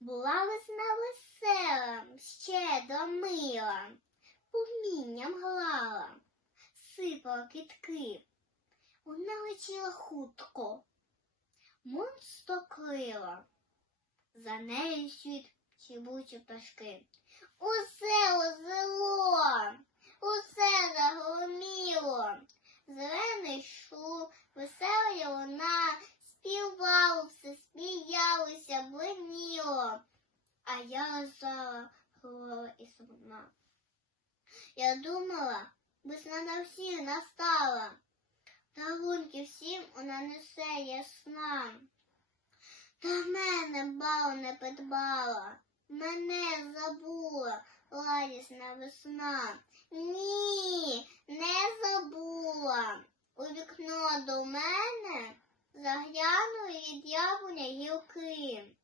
Була весна весела, щедро мила, Умінням грала, сипала кітки. Вона летіла хутко, мов крила. За нею світ щебучі пташки. Усе озело, усе загроміло. Зелене йшло, А я лежала, і сумна. Я думала, весна на всіх настала. Дарунки всім вона несе ясна. Та мене бал не придбала, мене забула радісна весна. Ні, не забула. У вікно до мене заглянули від яблуня гілки.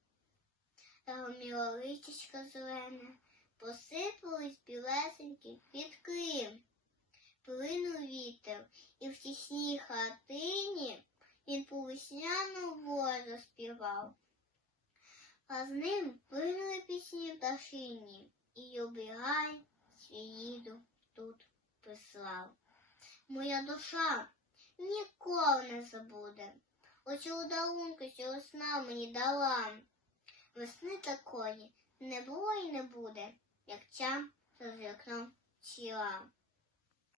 Гоміла личечка зелене, посипались білесенькі квітки. Плинув вітер, і в тісній хатині він по весняну возу співав. А з ним плинули пісні пташині, і обігай свіїду тут прислав. Моя душа ніколи не забуде. Оцю дарунку цього сна мені дала. Весни такої не було і не буде, як ця за вікном ціла.